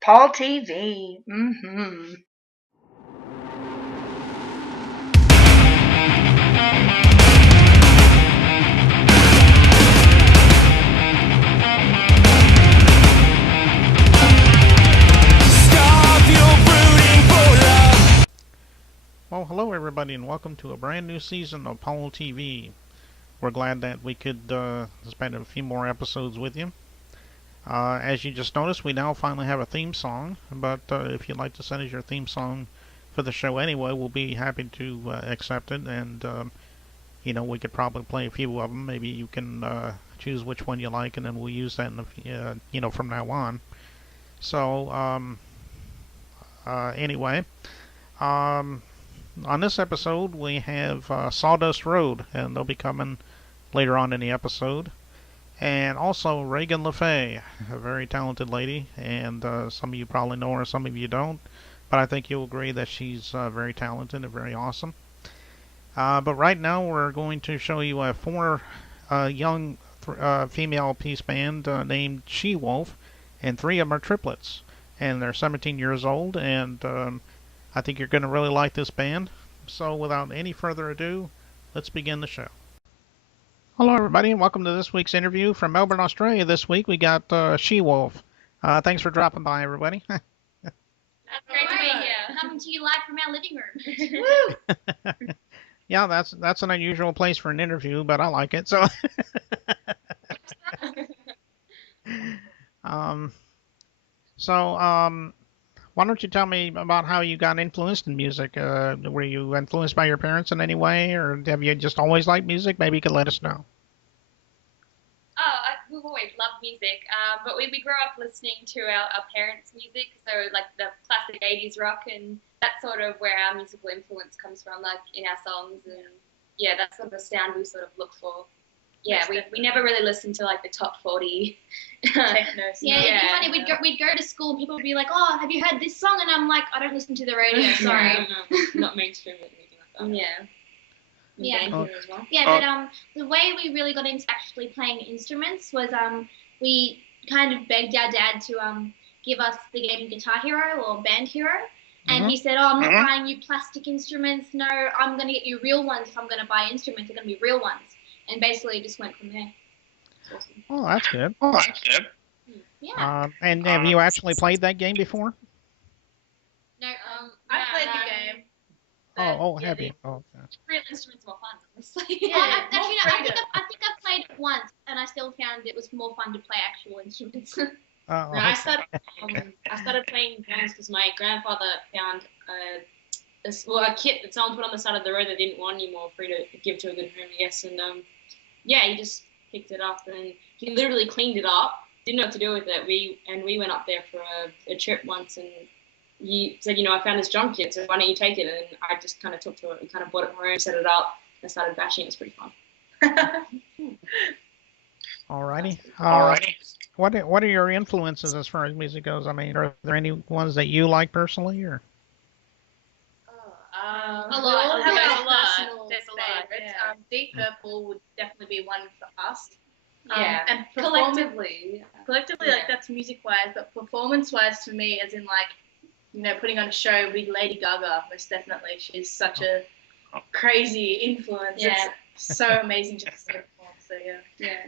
Paul TV. Mm-hmm. Well, hello everybody, and welcome to a brand new season of Paul TV. We're glad that we could spend a few more episodes with you. As you just noticed, we now finally have a theme song, but if you'd like to send us your theme song for the show anyway, we'll be happy to accept it, and we could probably play a few of them. Maybe you can choose which one you like, and then we'll use that from now on. So, anyway, on this episode, we have Sawdust Road, and they'll be coming later on in the episode. And also Reagan Le Fay, a very talented lady, and some of you probably know her, some of you don't. But I think you'll agree that she's very talented and very awesome. But right now, we're going to show you a four young female piece band named She Wolf, and three of them are triplets. And they're 17 years old, and I think you're going to really like this band. So without any further ado, let's begin the show. Hello everybody, and welcome to this week's interview from Melbourne, Australia. This week we got She Wolf. Thanks for dropping by, everybody. That's great to be here. Coming to you live from our living room. Woo! Yeah, that's an unusual place for an interview, but I like it. So, why don't you tell me about how you got influenced in music? Were you influenced by your parents in any way, or have you just always liked music? Maybe you could let us know. We've always loved music, but we grew up listening to our parents' music, so like the classic 80s rock, and that's sort of where our musical influence comes from, like in our songs, and yeah, that's sort of the sound we sort of look for. Yeah, we never really listened to like the top 40 techno. Yeah, it'd be funny. We'd go to school and people would be like, "Oh, have you heard this song?" And I'm like, "I don't listen to the radio. Sorry." No, not mainstream or anything like that. Yeah. Yeah. As well. Yeah, but the way we really got into actually playing instruments was we kind of begged our dad to give us the game Guitar Hero or Band Hero. And he said, "Oh, I'm not buying you plastic instruments. No, I'm going to get you real ones. If I'm going to buy instruments, they're going to be real ones." And basically it just went from there. Awesome. Oh, that's good. Yeah. And have you actually played that game before? No, I played the game. Have you? Oh, okay. Real instruments more fun, honestly. Yeah, I think I played it once, and I still found it was more fun to play actual instruments. I started playing drums because my grandfather found a kit that someone put on the side of the road that didn't want anymore for to give to a good home, I guess. And he just picked it up and he literally cleaned it up. Didn't know what to do with it. We went up there for a trip once, and he said, I found this drum kit, so why don't you take it? And I just kind of took to it and kind of bought it home, set it up, and started bashing. It was pretty fun. Alrighty. What are your influences as far as music goes? I mean, are there any ones that you like personally, or? A lot. There's a lot. Yeah. Deep Purple would definitely be one for us. Yeah. And collectively, like that's music-wise, but performance-wise to me, as in like, putting on a show, would be Lady Gaga, most definitely. She's such a crazy influence. Yeah. It's so amazing to see her perform. So yeah.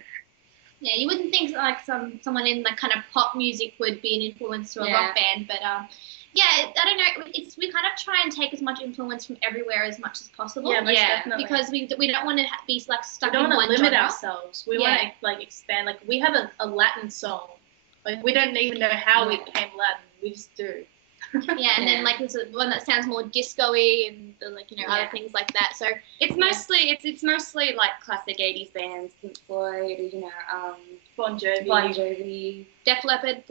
Yeah, you wouldn't think like someone in like kind of pop music would be an influence to a rock band, but yeah, I don't know. We kind of try and take as much influence from everywhere as much as possible. Yeah, most definitely. Because we don't want to be like stuck in one genre. We don't want to limit ourselves. We want to like expand. Like we have a Latin song. Like we don't even know how we became Latin. We just do. Yeah, and then like there's one that sounds more disco-y and other things like that. So it's mostly like classic 80s bands, Pink Floyd, Bon Jovi, Def Leppard,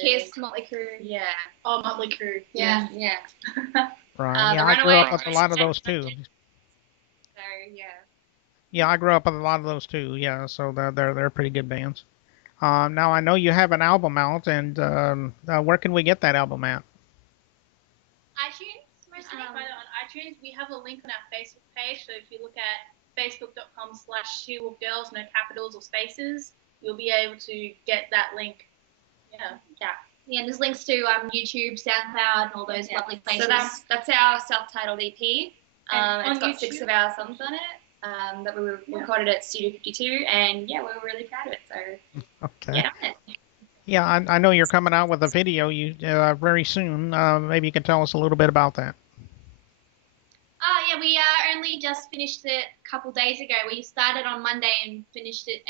Kiss, Motley Crue. Yeah. Oh, Motley Crue. Yeah. Right. Yeah, I grew up with a lot of those too. So Yeah, I grew up with a lot of those too. Yeah, so they're pretty good bands. Now I know you have an album out, and where can we get that album at? iTunes, mostly. On iTunes, we have a link on our Facebook page. So if you look at facebook.com/SheWolfGirls, no capitals or spaces, you'll be able to get that link. Yeah. Yeah, there's links to YouTube, SoundCloud, and all those lovely places. So that's our self-titled EP. And It's got on 6 YouTube? of our songs on it that we recorded at Studio 52, and yeah, we were really proud of it. So Okay. get on it. Yeah, I know you're coming out with a video very soon. Maybe you can tell us a little bit about that. Yeah, we only just finished it a couple days ago. We started on Monday and finished it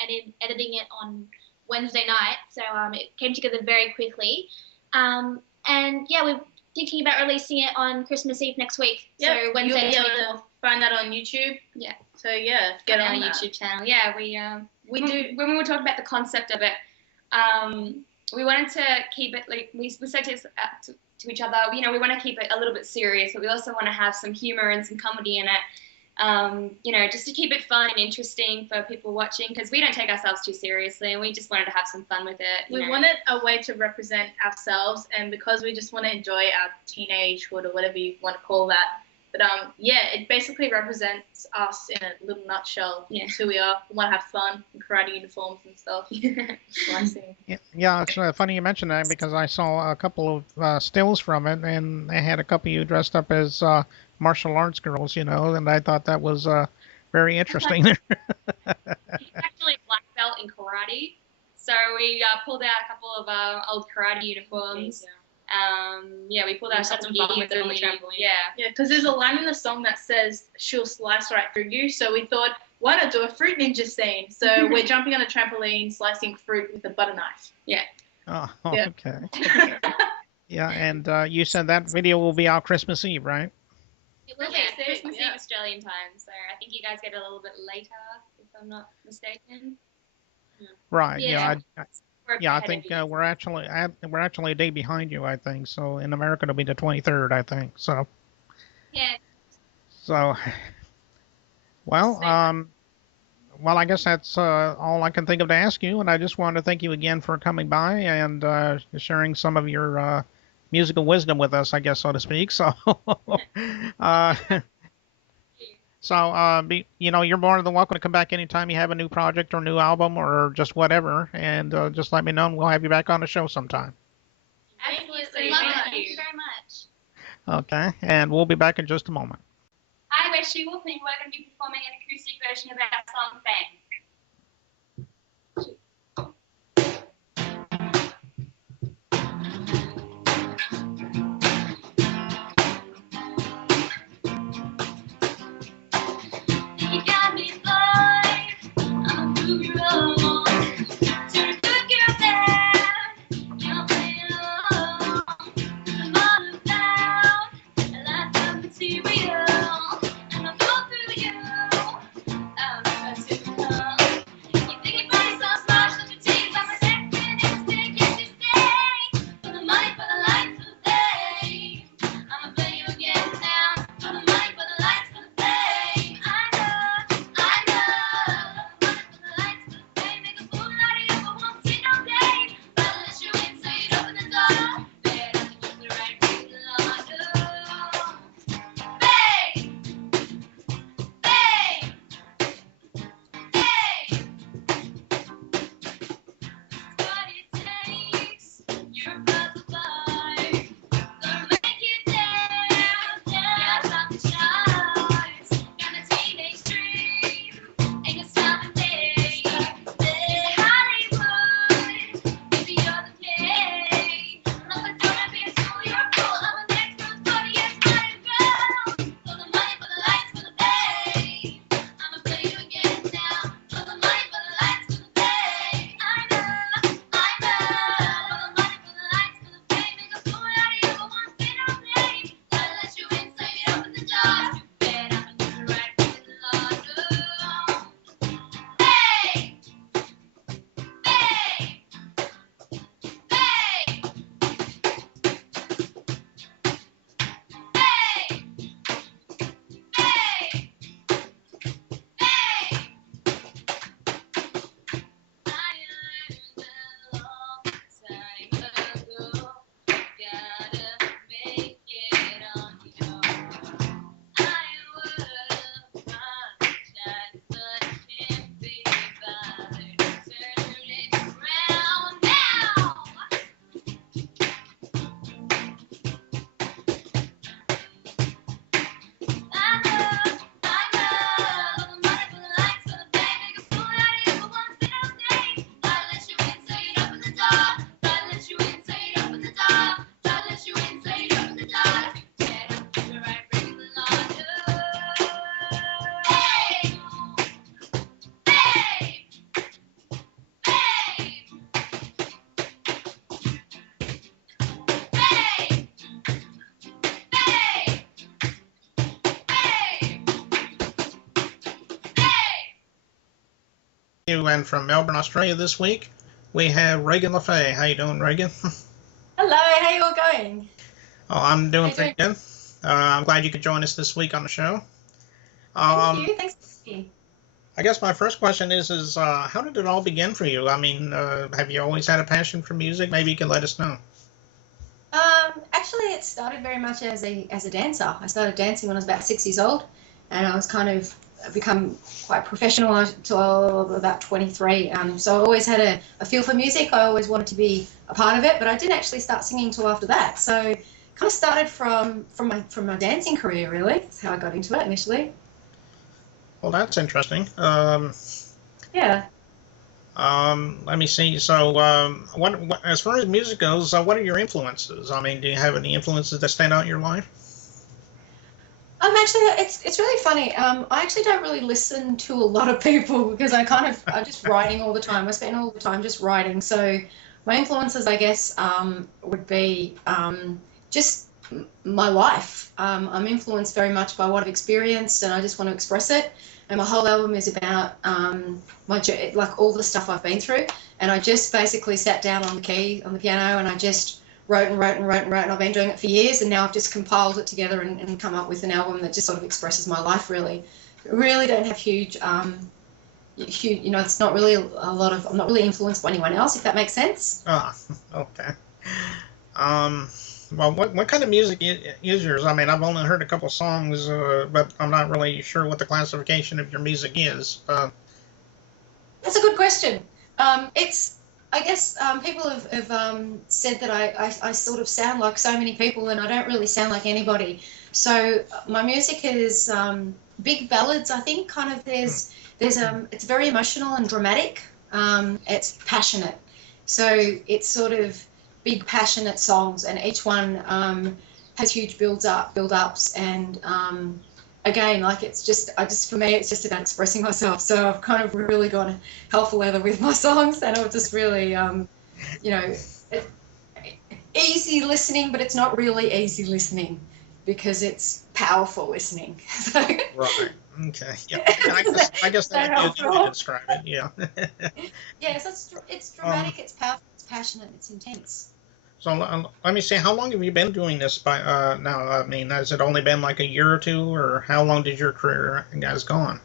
editing it on Wednesday night. So it came together very quickly. And yeah, we're thinking about releasing it on Christmas Eve next week. Yep, So Wednesday, you'll be able 24th. to find that on YouTube. Yeah. So yeah, get on on our that. YouTube channel. Yeah, We do. when we were talking about the concept of it, we wanted to keep it like we said to each other, we want to keep it a little bit serious, but we also want to have some humor and some comedy in it. Just to keep it fun and interesting for people watching, because we don't take ourselves too seriously, and we just wanted to have some fun with it. We wanted a way to represent ourselves, and because we just want to enjoy our teenagehood or whatever you want to call that. But yeah, it basically represents us in a little nutshell. Yeah. It's who we are. We want to have fun, in karate uniforms and stuff. Slicing. Yeah, it's funny you mention that because I saw a couple of stills from it, and they had a couple of you dressed up as martial arts girls, and I thought that was very interesting. He's actually a black belt in karate, so we pulled out a couple of old karate uniforms. We pulled out We had some fun with it on the trampoline. Yeah. Yeah, because there's a line in the song that says she'll slice right through you. So we thought, why not do a fruit ninja scene? So we're jumping on a trampoline, slicing fruit with a butter knife. Oh, Yeah. okay. Yeah, and you said that video will be out Christmas Eve, right? It will Yeah, be. Christmas yeah. Eve Australian time, so I think you guys get it a little bit later, if I'm not mistaken. Right. Yeah. Yeah, I think we're actually a day behind you, I think. So in America it'll be the 23rd, I think. So Yeah. well, I guess that's all I can think of to ask you, and I just wanted to thank you again for coming by and sharing some of your musical wisdom with us, I guess, so to speak. So, you're more than welcome to come back anytime you have a new project or new album or just whatever, and just let me know, and we'll have you back on the show sometime. Absolutely. Love it. Thank Thank you. you very much. Okay, and we'll be back in just a moment. Hi, we're She Wolf, and we're going to be performing an acoustic version of our song Bang. You got me blind, I'm moving wrong. To the good girl bad, can't play along. I'm all about a life of material, and I'll go through you. I'll try to you. And from Melbourne, Australia this week, we have Reagan Le Fay. How you doing, Reagan? Hello, how you all going? Oh, I'm doing How pretty you good. I'm glad you could join us this week on the show. Thank you. Thanks for being here. I guess my first question is how did it all begin for you? I mean, have you always had a passion for music? Maybe you can let us know. Actually, it started very much as a dancer. I started dancing when I was about 6 years old, and I was kind of become quite professional until about 23. So I always had a feel for music. I always wanted to be a part of it, but I didn't actually start singing till after that. So kind of started from my dancing career, really. That's how I got into it initially. Well, that's interesting. Yeah. Let me see. So, what as far as music goes, what are your influences? I mean, do you have any influences that stand out in your life? Actually, it's really funny. I actually don't really listen to a lot of people because I'm just writing all the time. I spend all the time just writing. So my influences, I guess, would be just my life. I'm influenced very much by what I've experienced, and I just want to express it. And my whole album is about like all the stuff I've been through. And I just basically sat down on the piano, and I just wrote and wrote and wrote and wrote. And I've been doing it for years, and now I've just compiled it together and come up with an album that just sort of expresses my life, really. I really don't have huge, it's not really I'm not really influenced by anyone else, if that makes sense. Ah, okay. Well, what kind of music is yours? I mean, I've only heard a couple songs, but I'm not really sure what the classification of your music is. That's a good question. I guess people have said that I sort of sound like so many people, and I don't really sound like anybody. So my music is big ballads, I think. Kind of it's very emotional and dramatic. It's passionate. So it's sort of big passionate songs, and each one has huge build-ups, and again, like for me, it's just about expressing myself. So I've kind of really gone hell for leather with my songs, and I've just really, easy listening, but it's not really easy listening because it's powerful listening. So, Right. Okay. Yeah. I guess that you would describe it. Yeah. Yeah. So it's dramatic. It's powerful. It's passionate. It's intense. So let me see. How long have you been doing this by now? I mean, has it only been like a year or two, or how long did your career has gone?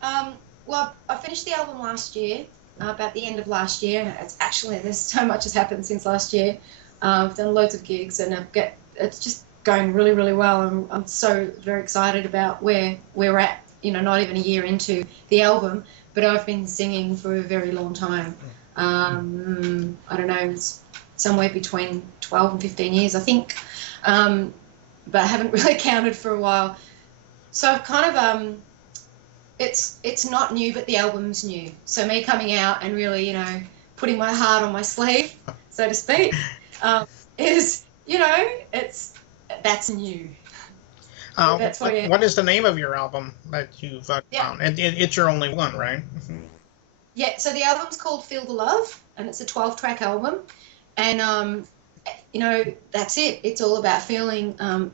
Well, I finished the album last year, about the end of last year. There's so much has happened since last year. I've done loads of gigs, and it's just going really, really well. I'm so very excited about where we're at. Not even a year into the album, but I've been singing for a very long time. I don't know. It's somewhere between 12 and 15 years, I think, but I haven't really counted for a while. So I've kind of, it's not new, but the album's new. So me coming out and really, putting my heart on my sleeve, so to speak, is, that's new. That's what is the name of your album that you've found? It's your only one, right? Yeah, so the album's called Feel the Love, and it's a 12-track album. And, that's it. It's all about feeling. I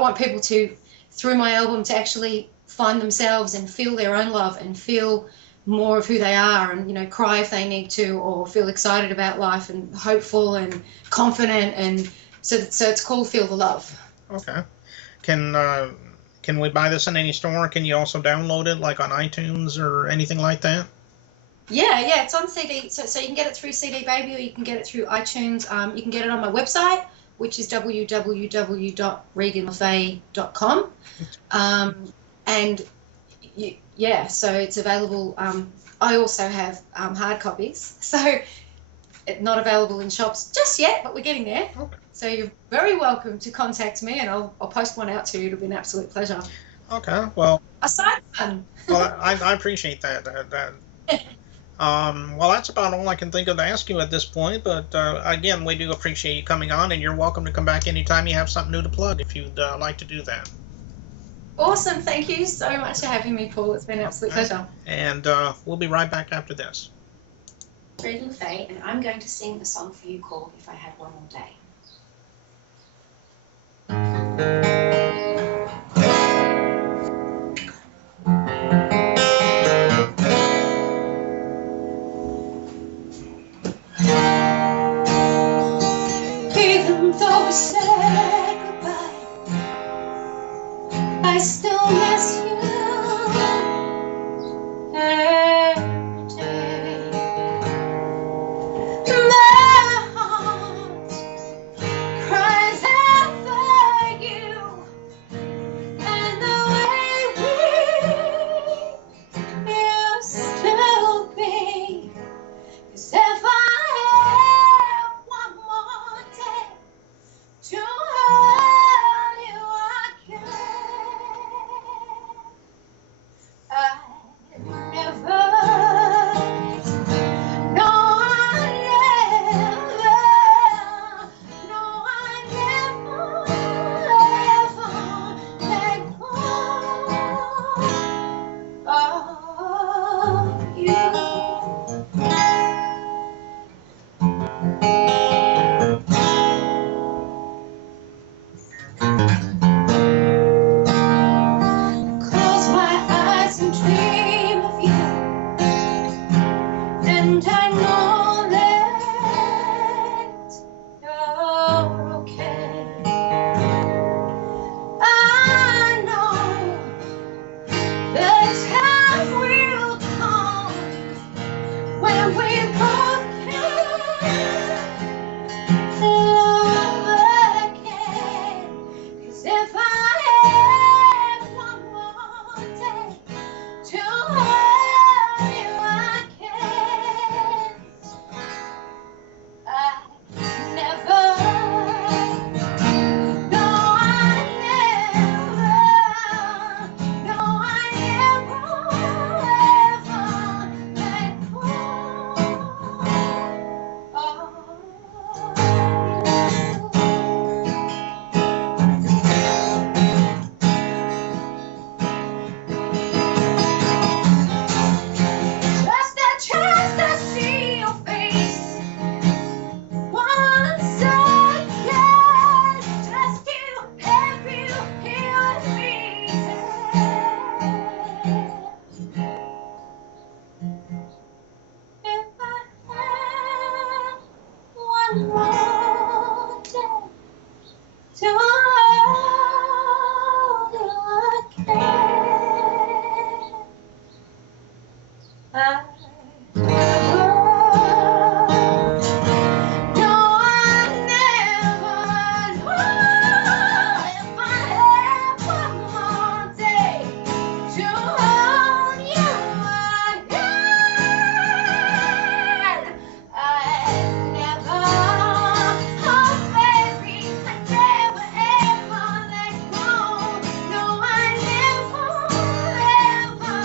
want people to, through my album, to actually find themselves and feel their own love and feel more of who they are, and, cry if they need to, or feel excited about life and hopeful and confident. And so it's called Feel the Love. Okay. Can we buy this in any store? Can you also download it, like on iTunes or anything like that? Yeah, it's on CD, so you can get it through CD Baby, or you can get it through iTunes. You can get it on my website, which is www.reaganlefay.com. So it's available. I also have hard copies, so it's not available in shops just yet, but we're getting there. Okay. So you're very welcome to contact me, and I'll post one out to you. It'll be an absolute pleasure. Okay, well. Aside from. Well, I appreciate that. Well, that's about all I can think of to ask you at this point. But again, we do appreciate you coming on, and you're welcome to come back anytime you have something new to plug if you'd like to do that. Awesome. Thank you so much for having me, Paul. It's been an absolute pleasure. And we'll be right back after this. Reagan Le Fay, and I'm going to sing a song for you called If I Had One More Day. we said goodbye, I still miss you every day. My heart cries out for you, and the way we used to be. 'Cause if I have one more day to hold you again, I never, no, I never, no, I never ever let go of you. Close my eyes and dream of you, and I know that you're okay. I know the time will come when we both can love again. 'Cause if I had one more day to hold you again, I never, no, I never, no, I never ever let go just a chance to see your face once again, just to have you here with me. If I had one more day to hold you again, I never, no, I never, no, if I had one more day to hold you again, I never, oh baby, I never ever let go, no, I never ever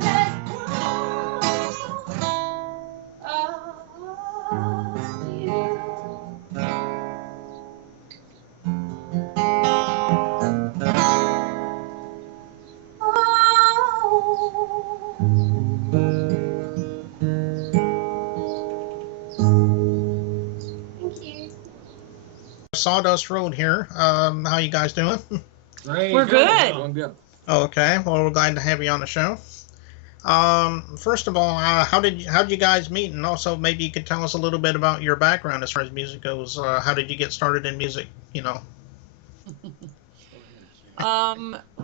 let go of you. Thank you. Sawdust Road here. How you guys doing? Great. We're good. Doing good. Okay, well, we're glad to have you on the show. First of all, how did you guys meet, and also maybe you could tell us a little bit about your background as far as music goes. How did you get started in music? You know.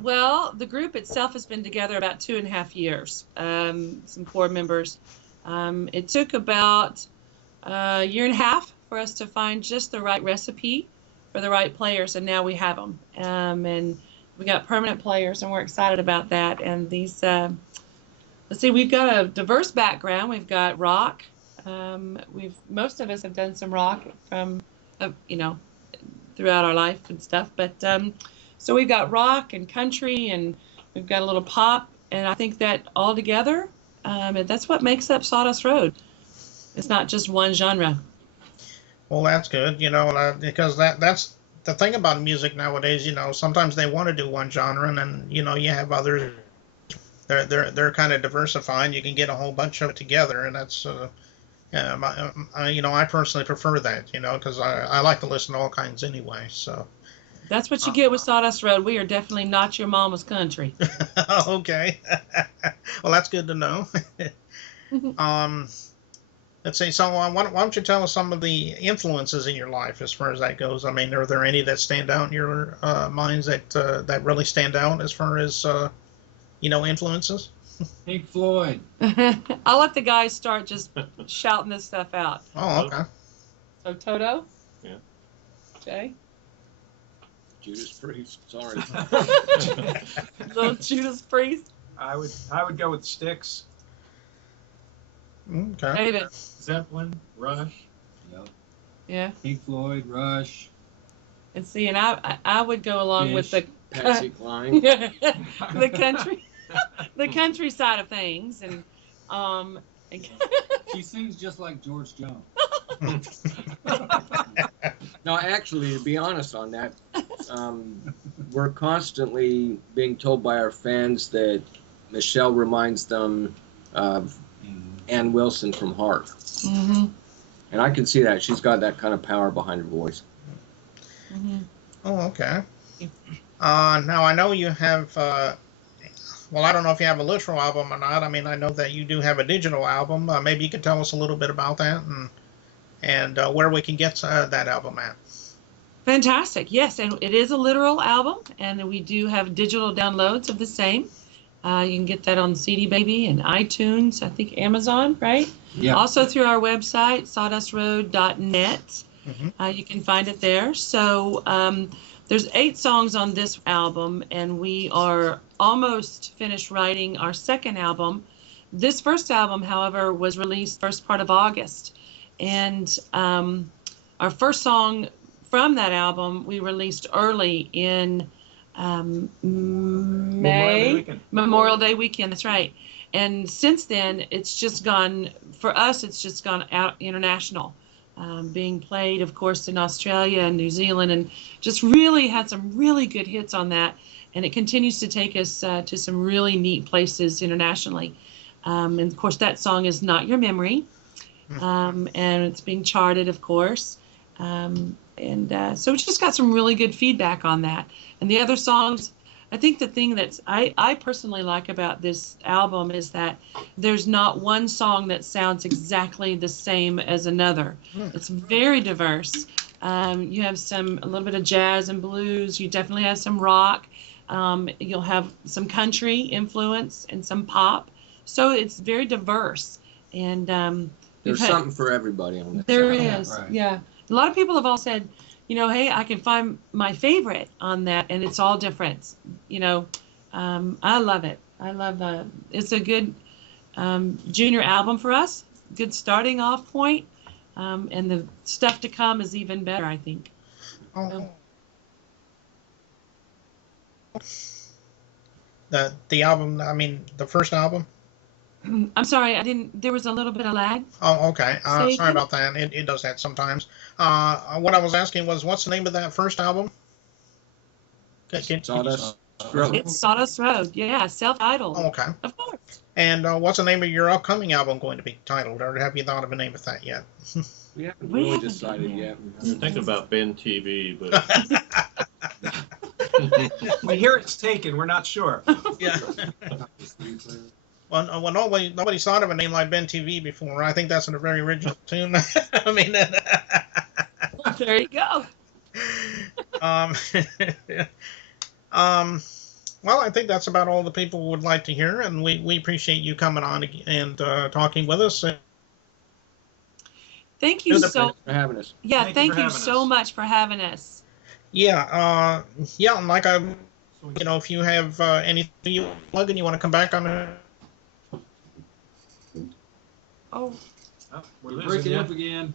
Well, the group itself has been together about 2.5 years. Some core members. It took about a year and a half for us to find just the right recipe for the right players, and now we have them. And we got permanent players, and we're excited about that. And these, let's see, we've got a diverse background. We've got rock. Most of us have done some rock from, throughout our life and stuff. But so we've got rock and country, and we've got a little pop, and I think that all together, that's what makes up Sawdust Road. It's not just one genre. Well, that's good, because that's the thing about music nowadays. Sometimes they want to do one genre, and then you have others. They're kind of diversifying. You can get a whole bunch of it together, and that's I personally prefer that, because I like to listen to all kinds anyway. So that's what you get with Sawdust Road. We are definitely not your mama's country. Okay. Well, that's good to know. let's see. So why don't you tell us some of the influences in your life as far as that goes? I mean, are there any that stand out in your minds that really stand out as far as influences? Pink Floyd. I'll let the guys start just shouting this stuff out. Oh, okay. So Toto? Yeah. Jay? Judas Priest. Sorry. Little Judas Priest? I would go with Styx. Okay. David? Zeppelin, Rush. Yep. Yeah. Pink Floyd, Rush. And see, and I would go along with the Patsy Cline. the country, the country side of things, and She sings just like George Jones. No, actually, to be honest on that, we're constantly being told by our fans that Michelle reminds them of Ann Wilson from Heart. Mm-hmm. And I can see that. She's got that kind of power behind her voice. Mm-hmm. Oh, okay. Now, I know you have, well, I don't know if you have a literal album or not. I mean, I know that you do have a digital album. Maybe you could tell us a little bit about that and where we can get that album at. Fantastic. Yes, and it is a literal album, and we do have digital downloads of the same. You can get that on CD Baby and iTunes, I think Amazon, right? Yeah. Also through our website, sawdustroad.net. Mm-hmm. You can find it there. So there's 8 songs on this album, and we are almost finished writing our second album. This first album, however, was released first part of August. And our first song from that album we released early in Memorial Day weekend, that's right. And since then, it's just gone, for us, it's just gone out international. Being played, of course, in Australia and New Zealand, and just really had some really good hits on that. And it continues to take us to some really neat places internationally. And of course, that song is Not Your Memory. And it's being charted, of course. So we just got some really good feedback on that. And the other songs, I think the thing that I personally like about this album is that there's not one song that sounds exactly the same as another. It's very diverse. You have a little bit of jazz and blues. You definitely have some rock. You'll have some country influence and some pop. So it's very diverse. And there's something for everybody on this. There is, right. yeah. A lot of people have all said, hey, I can find my favorite on that, and it's all different. I love it. I love it's a good junior album for us, good starting off point, and the stuff to come is even better, I think. Oh. The album, I mean, the first album? I'm sorry, there was a little bit of lag. Oh, okay. Sorry again? about that. It does that sometimes. What I was asking was, what's the name of that first album? Sawdust Road. It's Sawdust Road, yeah, self-titled. Oh, okay. Of course. And what's the name of your upcoming album going to be titled, or have you thought of a name of that yet? We haven't We really haven't decided yet. We're thinking about Ben TV, but I hear it's taken. We're not sure. Yeah. Well, nobody's thought of a name like Ben TV before. I think that's a very original tune. I mean, There you go. Well, I think that's about all the people would like to hear, and we appreciate you coming on and talking with us. Thank you Thanks for having us. Yeah, thank you having so us. much for having us. Yeah, and like if you have anything you plug and you want to come back on it. Oh, We're breaking up again.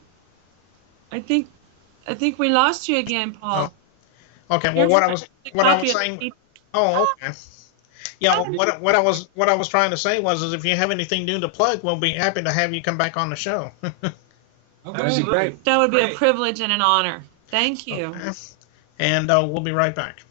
I think we lost you again, Paul. Okay, well, what I was saying. Oh, okay. Yeah, well, what I was trying to say was if you have anything new to plug, we'll be happy to have you come back on the show. Okay. That would be great. That would be a Great. privilege and an honor. Thank you. Okay. And we'll be right back.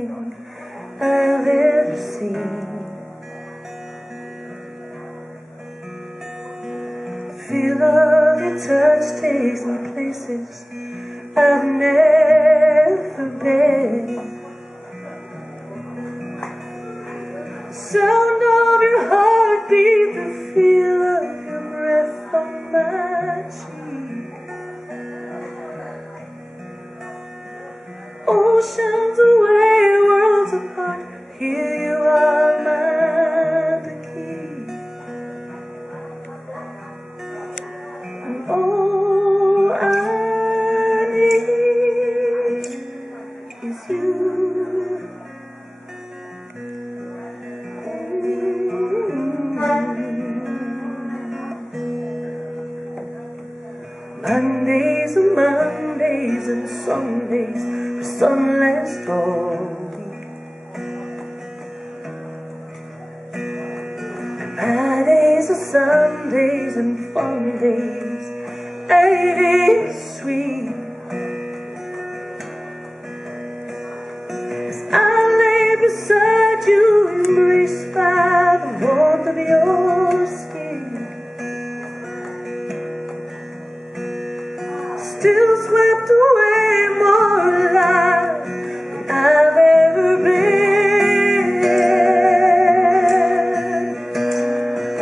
anything I've ever seen. The feel of your touch takes me places I've never been. The sound of your heartbeat, the feel of your breath on my cheek. Oceans away, worlds apart, here you are, my key. And all I need is you. Mondays are Mondays and Sundays for some last all week. My days are Sundays and fun days, ain't sweet. As I lay beside you, embraced by the warmth of your skin, still swept away, more alive than I've ever been.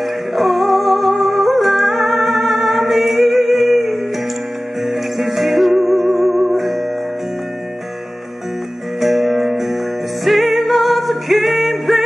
And all I need is you. The same love's a king.